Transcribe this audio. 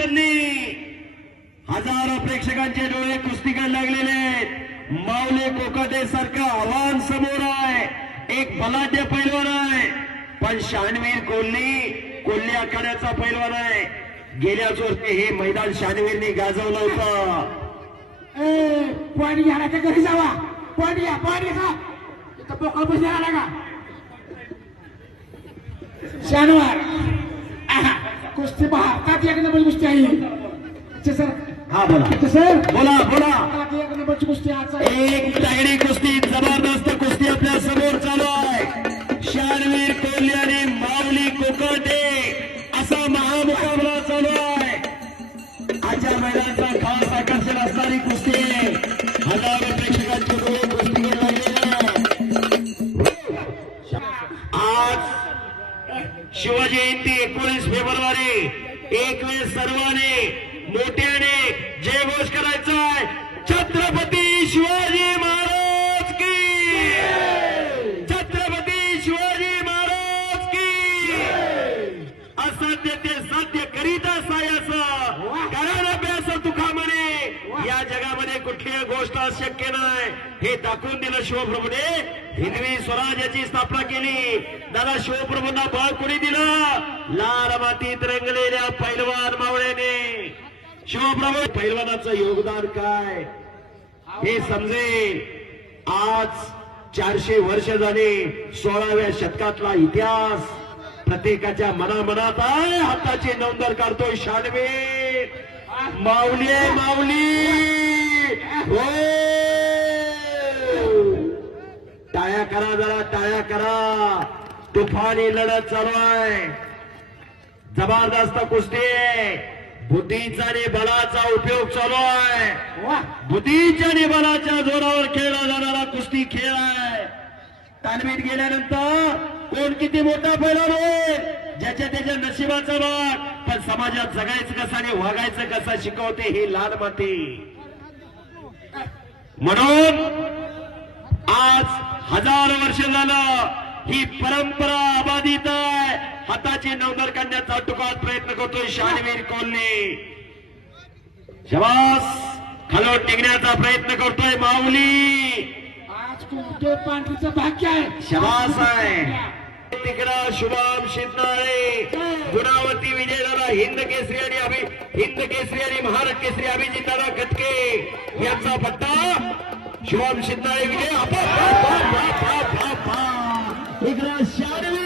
मधली हजारो प्रेक्षकांचे डोळे कुस्तीकडे लागलेले आहेत. माऊली कोकाटे सारखं आव्हान समोर आहे. एक बलाढ्य पैलवान आहे, पण शानवीर कोल्हे आखाड्याचा पैलवान आहे. गेल्याच वर्षी हे मैदान शानवीरने गाजवलं होतं. पाणी घ्यायच्या घरी जावा. पाणी घ्या, पाणी खा. इथं पोकळ पैसे आला का शनिवार कुस्ती भारतात एक नंबर कुस्ती आहे सर. हा बोला सर, बोला बोला. एक नंबरची कुस्ती आज एक तगडी कुस्ती, जबरदस्त कुस्ती आपल्या समोर चालू आहे. शानवीर कोल्हे आणि माऊली कोकाटे असा महामुकाबला चालू आहे. आजच्या मैदानाचा खास आकर्षण असणारी कुस्ती आहे. हजारो प्रेक्षकांचे डोळे कुस्तीकडे लागलेले आहे. आज शिवजयंती 19 फेब्रुवारी. एक वेळ सर्वांनी मोठ्याने जयघोष करायचा आहे. छत्रपती शिवाजी महाराज की, छत्रपती शिवाजी महाराज की. असाध्य ते साध्य करीत असायचं कारण अभ्यास तुका म्हणे. या जगामध्ये कुठलीही गोष्ट अशक्य नाही हे दाखवून दिलं शिवप्रभूने. हिंदवी स्वराज्याची स्थापना केली. दादा शिवप्रभूंना बळ कोणी दिलं? लाल मातीत रंगलेल्या पैलवान मावळ्याने. शिवप्रभू पैलवानाचं योगदान काय हे समजेल. आज 400 वर्ष झाले. 16व्या शतकातला इतिहास प्रत्येकाच्या मनामनात आहे. हाताची नोंदर काढतोय शानवीर. माऊली माऊली हो. टाळ्या करा, जरा टाळ्या करा. तुफानी लढत चालू आहे. जबरदस्त कुस्ती आहे. बुद्धीचा आणि बलाचा उपयोग चालू आहे. बुद्धीच्या आणि बलाच्या जोरावर खेळला जाणारा कुस्ती खेळ आहे. तालमीत गेल्यानंतर कोण किती मोठा पैलवान होईल ज्याच्या त्याच्या नशिबाचा भाग. पण समाजात जगायचं कसं आणि वागायचं कसं शिकवते ही लाल माती. म्हणून आज हजारो वर्ष झालं ही परंपरा अबाधित आहे. हाताची नवदर काढण्याचा टुकात प्रयत्न करतोय शानवीर कोल्हे. शबास. खालोट टिकण्याचा प्रयत्न करतोय माऊली. आज कोणते पांढरीचं भाग्य आहे. शबास आहे. तिकडं शुभम शिंदे, गुणावती विजयदादा, हिंद केसरी आणि महाराष्ट्र केसरी अभिजितदादा कटके यांचा पट्टा. शुभम शिंदे विजय. इकडं शानवीर